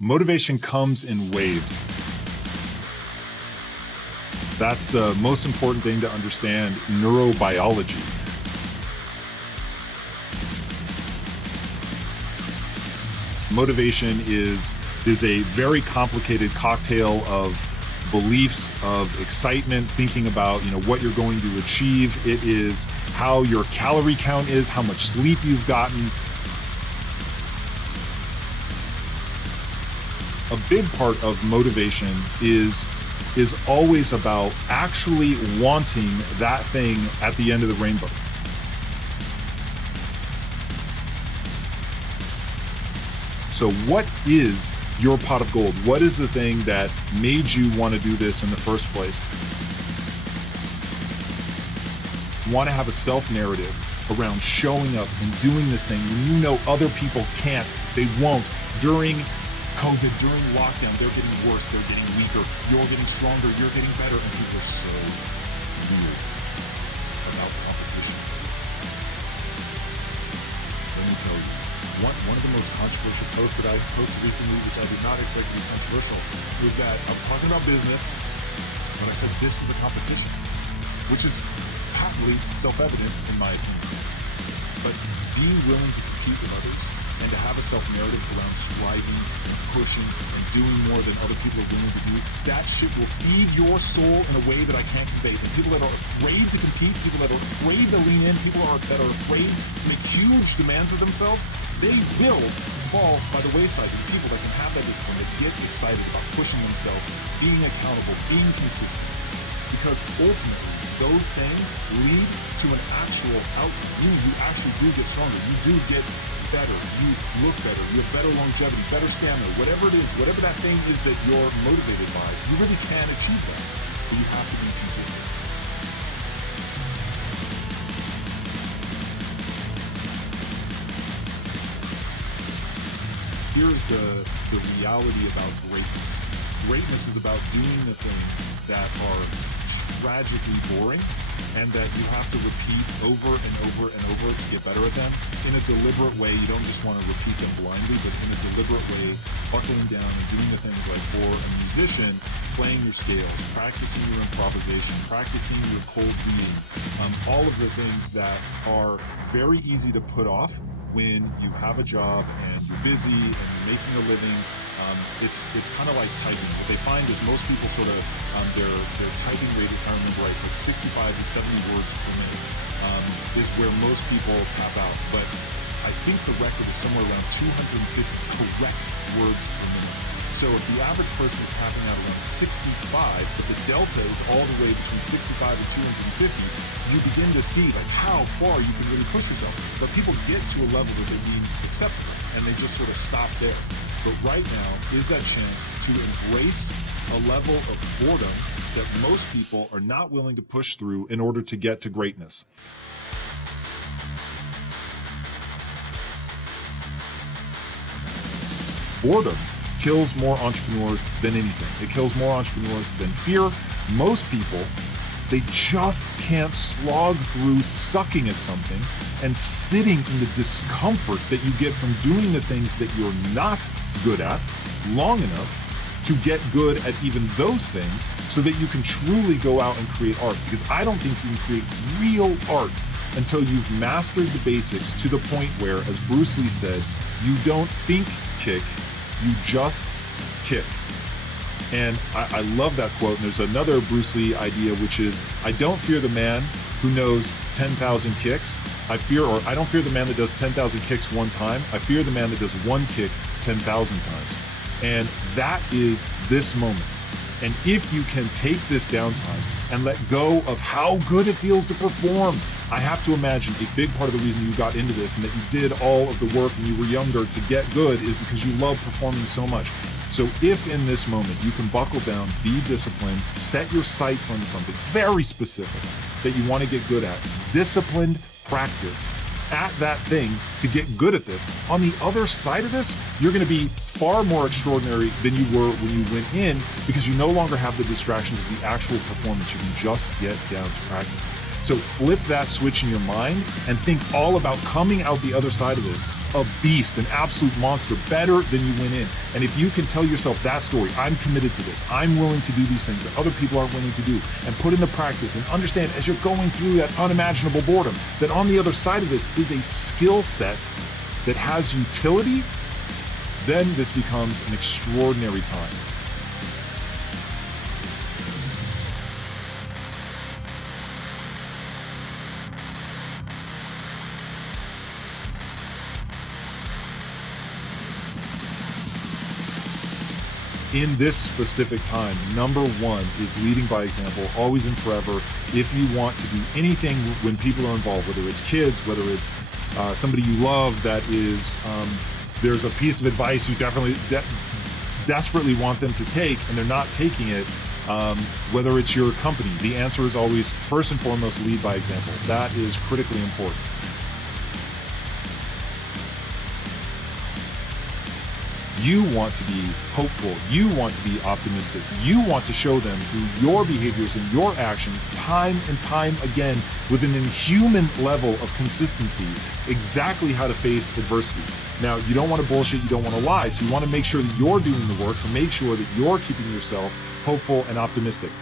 Motivation comes in waves. That's the most important thing to understand neurobiology. Motivation is a very complicated cocktail of beliefs, of excitement, thinking about what you're going to achieve. It is how your calorie count is, how much sleep you've gotten. A big part of motivation is always about actually wanting that thing at the end of the rainbow. So what is your pot of gold? What is the thing that made you want to do this in the first place? You want to have a self-narrative around showing up and doing this thing when you know other people can't, they won't. During COVID, during lockdown, they're getting worse, they're getting weaker, you're getting stronger, you're getting better, and people are so weird about competition. Let me tell you, one of the most controversial posts that I posted recently, which I did not expect to be controversial, was that I was talking about business, when I said this is a competition, which is patently self-evident in my opinion. But being willing to compete with others and to have a self-narrative around striving and pushing and doing more than other people are willing to do, that shit will feed your soul in a way that I can't convey. The people that are afraid to compete, people that are afraid to lean in, people that are afraid to make huge demands of themselves, they will fall by the wayside. And people that can have that discipline, that get excited about pushing themselves, being accountable, being consistent. Because ultimately, those things lead to an actual outcome. You actually do get stronger. You do get better. You look better. You have better longevity, better stamina, whatever it is, whatever that thing is that you're motivated by, you really can achieve that. But you have to be consistent. Here's the reality about greatness. Greatness is about doing the things that are tragically boring and that you have to repeat over and over and over to get better at them in a deliberate way. You don't just want to repeat them blindly, but in a deliberate way, buckling down and doing the things like for a musician, playing your scales, practicing your improvisation, practicing your cold reading, all of the things that are very easy to put off when you have a job and you're busy and you're making a living. It's kind of like typing. What they find is most people sort of, their typing rate, if I remember right, it's like 65 to 70 words per minute is where most people tap out. But I think the record is somewhere around 250 correct words per minute. So if the average person is tapping out around 65, but the delta is all the way between 65 and 250, you begin to see like how far you can really push yourself. But people get to a level that they deem acceptable, and they just sort of stop there. But right now is that chance to embrace a level of boredom that most people are not willing to push through in order to get to greatness. Boredom kills more entrepreneurs than anything. It kills more entrepreneurs than fear. Most people, they just can't slog through sucking at something and sitting in the discomfort that you get from doing the things that you're not good at long enough to get good at even those things so that you can truly go out and create art. Because I don't think you can create real art until you've mastered the basics to the point where, as Bruce Lee said, you don't think kick, you just kick. And I love that quote. And there's another Bruce Lee idea, which is, I don't fear the man who knows 10,000 kicks. I don't fear the man that does 10,000 kicks one time. I fear the man that does one kick 10,000 times. And that is this moment. And if you can take this downtime and let go of how good it feels to perform, I have to imagine a big part of the reason you got into this and that you did all of the work when you were younger to get good is because you love performing so much. So if in this moment you can buckle down, be disciplined, set your sights on something very specific that you want to get good at, disciplined practice at that thing to get good at this, on the other side of this, you're going to be far more extraordinary than you were when you went in because you no longer have the distractions of the actual performance. You can just get down to practicing. So flip that switch in your mind and think all about coming out the other side of this, a beast, an absolute monster, better than you went in. And if you can tell yourself that story, I'm committed to this, I'm willing to do these things that other people aren't willing to do, and put into practice and understand as you're going through that unimaginable boredom, that on the other side of this is a skill set that has utility, then this becomes an extraordinary time. In this specific time, number one is leading by example, always and forever. If you want to do anything when people are involved, whether it's kids, whether it's somebody you love that is, there's a piece of advice you desperately want them to take and they're not taking it, whether it's your company, the answer is always, first and foremost, lead by example. That is critically important. You want to be hopeful. You want to be optimistic. You want to show them through your behaviors and your actions time and time again with an inhuman level of consistency exactly how to face adversity. Now, you don't want to bullshit. You don't want to lie. So you want to make sure that you're doing the work to make sure that you're keeping yourself hopeful and optimistic.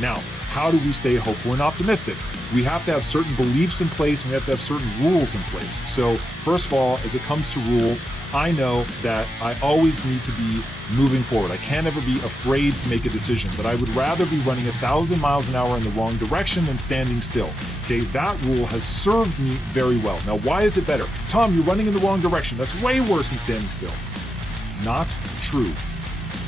Now, how do we stay hopeful and optimistic? We have to have certain beliefs in place and we have to have certain rules in place. So first of all, as it comes to rules, I know that I always need to be moving forward. I can't ever be afraid to make a decision, but I would rather be running 1,000 miles an hour in the wrong direction than standing still. Okay, that rule has served me very well. Now, why is it better? Tom, you're running in the wrong direction. That's way worse than standing still. Not true.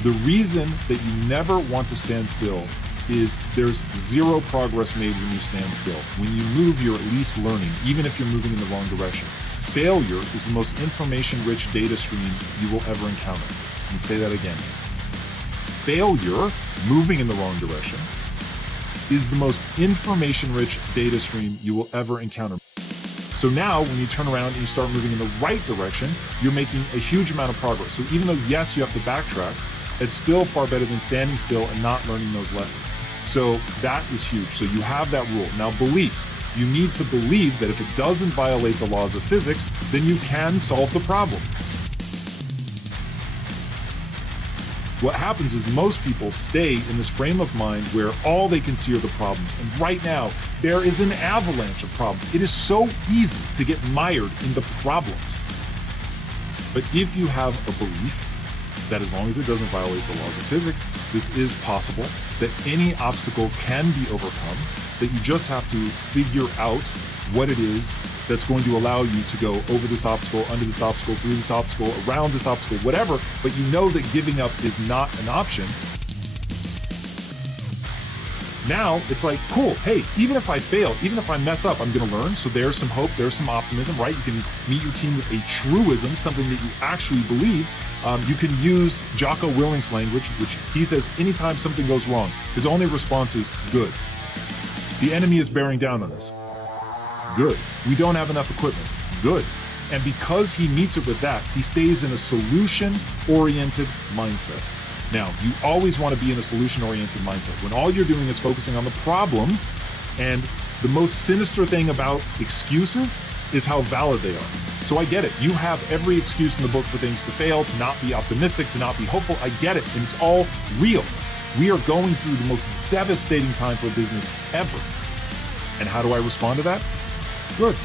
The reason that you never want to stand still is there's zero progress made when you stand still. When you move, you're at least learning, even if you're moving in the wrong direction. Failure is the most information-rich data stream you will ever encounter. And say that again. Failure, moving in the wrong direction, is the most information-rich data stream you will ever encounter. So now, when you turn around and you start moving in the right direction, you're making a huge amount of progress. So even though, yes, you have to backtrack, it's still far better than standing still and not learning those lessons. So that is huge. So you have that rule. Now, beliefs. You need to believe that if it doesn't violate the laws of physics, then you can solve the problem. What happens is most people stay in this frame of mind where all they can see are the problems. And right now, there is an avalanche of problems. It is so easy to get mired in the problems. But if you have a belief that as long as it doesn't violate the laws of physics, this is possible, that any obstacle can be overcome, that you just have to figure out what it is that's going to allow you to go over this obstacle, under this obstacle, through this obstacle, around this obstacle, whatever, but you know that giving up is not an option. Now it's like, cool, hey, even if I fail, even if I mess up, I'm gonna learn. So there's some hope, there's some optimism, right? You can meet your team with a truism, something that you actually believe. You can use Jocko Willink's language, which he says anytime something goes wrong, his only response is good. The enemy is bearing down on us. Good. We don't have enough equipment. Good. And because he meets it with that, he stays in a solution-oriented mindset. Now, you always want to be in a solution-oriented mindset. When all you're doing is focusing on the problems, and the most sinister thing about excuses is how valid they are. So I get it. You have every excuse in the book for things to fail, to not be optimistic, to not be hopeful. I get it. And it's all real. We are going through the most devastating time for business ever. And how do I respond to that? Good.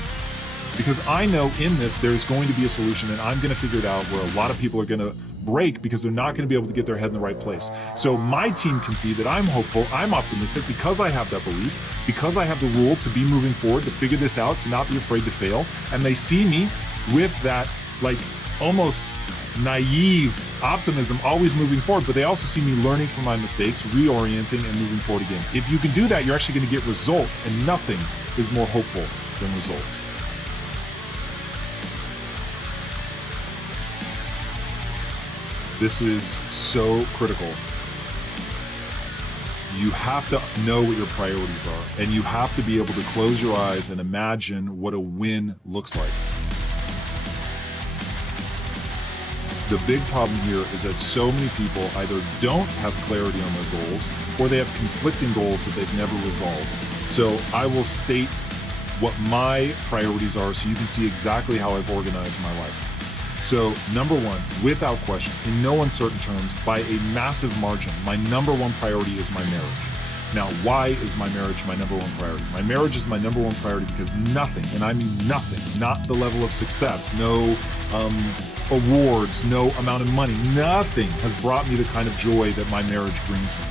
Because I know in this, there's going to be a solution and I'm going to figure it out where a lot of people are going to break because they're not going to be able to get their head in the right place. So my team can see that I'm hopeful, I'm optimistic because I have that belief, because I have the rule to be moving forward, to figure this out, to not be afraid to fail. And they see me with that like almost naive optimism, always moving forward, but they also see me learning from my mistakes, reorienting and moving forward again. If you can do that, you're actually going to get results, and nothing is more hopeful than results. This is so critical. You have to know what your priorities are, and you have to be able to close your eyes and imagine what a win looks like. The big problem here is that so many people either don't have clarity on their goals or they have conflicting goals that they've never resolved. So I will state what my priorities are so you can see exactly how I've organized my life. So number one, without question, in no uncertain terms, by a massive margin, my number one priority is my marriage. Now, why is my marriage my number one priority? My marriage is my number one priority because nothing, and I mean nothing, not the level of success, no awards, no amount of money, nothing has brought me the kind of joy that my marriage brings me.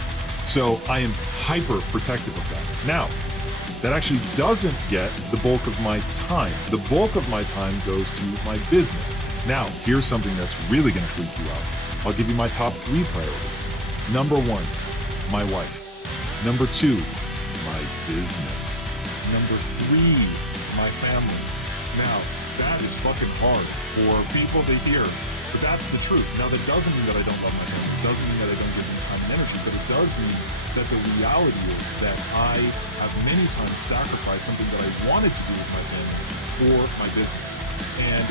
So I am hyper protective of that. Now, that actually doesn't get the bulk of my time. The bulk of my time goes to my business. Now, here's something that's really gonna freak you out. I'll give you my top 3 priorities. Number 1, my wife. Number 2, my business. Number 3, my family. Now, that is fucking hard for people to hear, but that's the truth. Now, that doesn't mean that I don't love my family. It doesn't mean that I don't give them time and energy, but it does mean that the reality is that I have many times sacrificed something that I wanted to do with my family for my business. And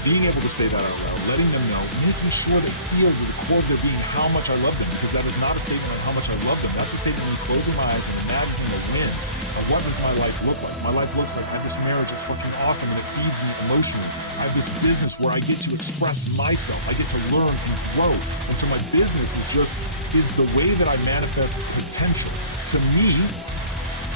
being able to say that out loud, letting them know, making sure they feel to the core of their being how much I love them, because that is not a statement on how much I love them. That's a statement of closing my eyes and imagining a win. What does my life look like? My life looks like I have this marriage that's fucking awesome and it feeds me emotionally. I have this business where I get to express myself. I get to learn and grow. And so my business is the way that I manifest potential. To me,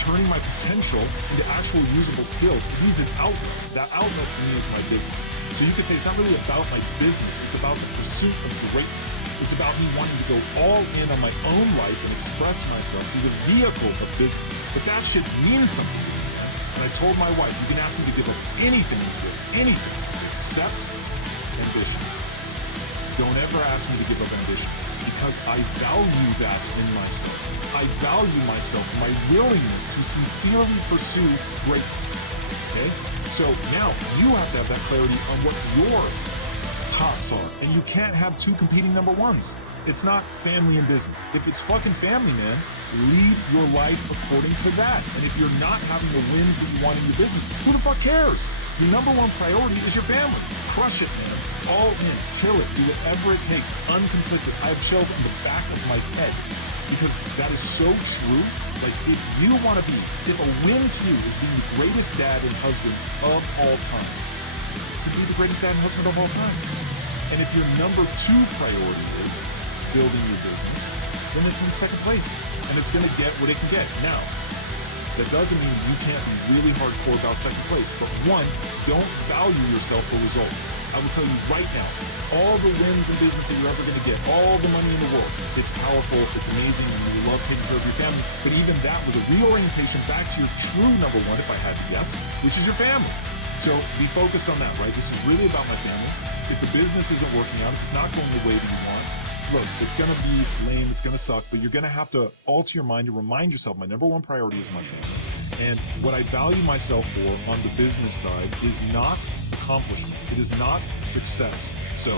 turning my potential into actual usable skills, it needs an outlet. That outlet for me is my business. So you could say it's not really about my business, it's about the pursuit of greatness. It's about me wanting to go all in on my own life and express myself through the vehicle of business. But that shit means something to me. And I told my wife, you can ask me to give up anything to do, anything, except ambition. Don't ever ask me to give up ambition, because I value that in myself. I value myself, my willingness to sincerely pursue greatness. Okay? So now you have to have that clarity on what your tops are. And you can't have 2 competing number ones. It's not family and business. If it's fucking family, man, lead your life according to that. And if you're not having the wins that you want in your business, who the fuck cares? Your number one priority is your family. Crush it, man. All in. Kill it. Do whatever it takes. Unconflicted. I have shells in the back of my head. Because that is so true. Like, if you want to be, if a win to you is being the greatest dad and husband of all time, you be the greatest dad and husband of all time. And if your number 2 priority is building your business, then it's in second place. And it's going to get what it can get. Now, that doesn't mean you can't be really hardcore about second place. But 1, don't value yourself for results. I will tell you right now, all the wins in business that you're ever going to get, all the money in the world, it's powerful, it's amazing, and you love taking care of your family. But even that was a reorientation back to your true number 1, if I had to guess, which is your family. So be focused on that, right? This is really about my family. If the business isn't working out, if it's not going the way that you want, look, it's going to be lame, it's going to suck, but you're going to have to alter your mind and remind yourself, my number 1 priority is my family. And what I value myself for on the business side is not accomplishment. It is not success. So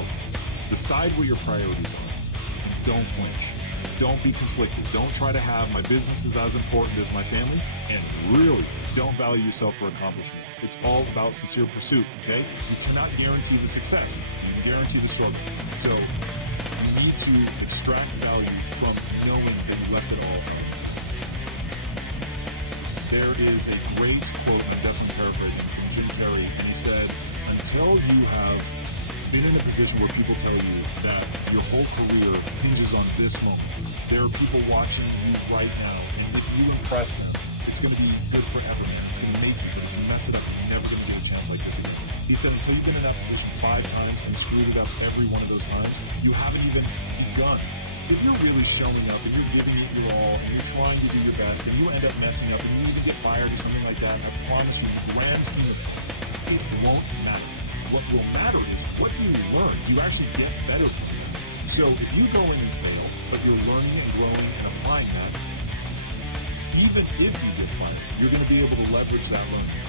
decide what your priorities are. Don't flinch. Don't be conflicted. Don't try to have my business is as important as my family. And really, don't value yourself for accomplishment. It's all about sincere pursuit, okay? You cannot guarantee the success. You can guarantee the struggle. So you need to extract value from knowing that you left it all out. There is a great quote, I'm definitely paraphrasing, from Jim Carrey, and he said, until you have been in a position where people tell you that your whole career hinges on this moment, there are people watching you right now, and if you impress them, it's going to be good forever, man. It's going to make you, but if you mess it up, you're never going to get a chance like this again. He said, until you've been in that position 5 times and screwed it up every one of those times, you haven't even begun. If you're really showing up, if you're giving it your all, and you're trying to do your best, and you end up messing up, and you even get fired or something like that, and I promise you, the grand scheme of things, it won't matter. What will matter is what do you learn? You actually get better from it. So if you go in and fail, but you're learning and growing and applying that, even if you get fired, you're going to be able to leverage that learning.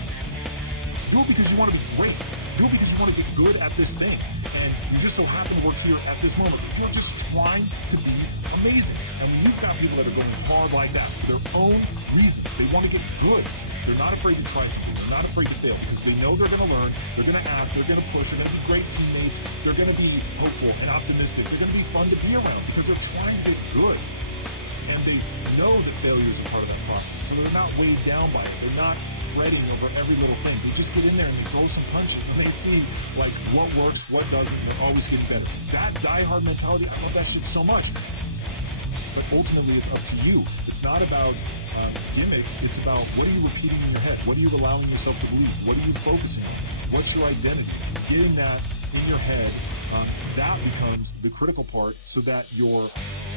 Do it because you want to be great. Do it because you want to get good at this thing. And you just so happen to work here at this moment. You're just trying to be amazing. And when you've got people that are going hard like that for their own reasons, they want to get good. They're not afraid to try something. They're not afraid to fail because they know they're going to learn. They're going to ask. They're going to push. They're going to be great teammates. They're going to be hopeful and optimistic. They're going to be fun to be around because they're trying to get good. And they know that failure is part of that process. So they're not weighed down by it. They're not fretting over every little thing. They just get in there and throw some punches. And they see like what works, what doesn't. They're always getting better. That die-hard mentality, I love that shit so much. But ultimately, it's up to you. It's not about gimmicks. It's about what are you repeating in your head? What are you allowing yourself to believe? What are you focusing on? What's your identity? Getting that in your head, that becomes the critical part so that you're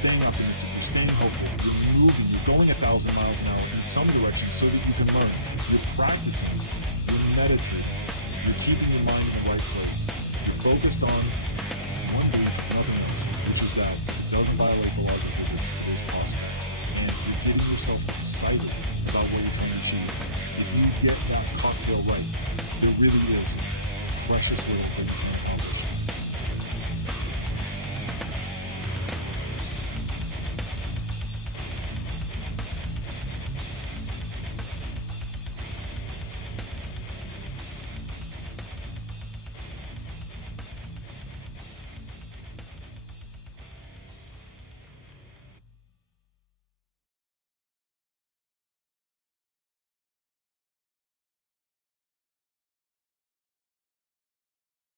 staying optimistic, you're staying hopeful, you're moving, you're going 1,000 miles an hour in some direction so that you can learn. You're practicing, you're meditating, you're keeping your mind in the right place. You're focused on one move, another move, which is that it doesn't violate the laws of physics as possible. And you're getting yourself excited about what you can achieve. If you get that cocktail right, there really is precious little thing.